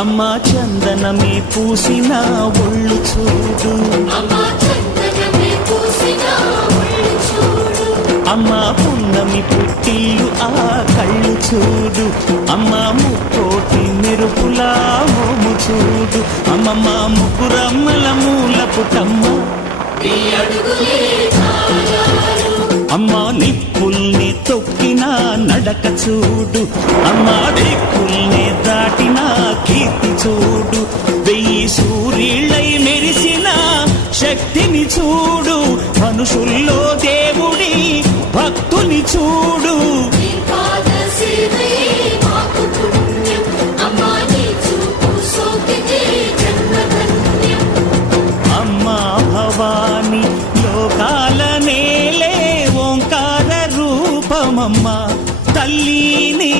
అమ్మా చందనమే పూసిన ఒళ్ళు చూడు, అమ్మా పున్నమి పుట్టిల్లు ఆ కళ్ళు చూడు, అమ్మా ముక్కోటి మెరుపులా మోము చూడు, అమ్మమ్మ ముగ్గురమ్మల మూల పుటమ్మ, అమ్మా నిప్పుల్ని తొక్కిన నడక చూడు, అమ్మా దిక్కుల్ని దాటిన కీర్తి చూడు, 1000 సూర్యుళ్ళై మెరిసిన శక్తిని చూడు, మనుషుల్లో దేవుడి భక్తుని చూడు.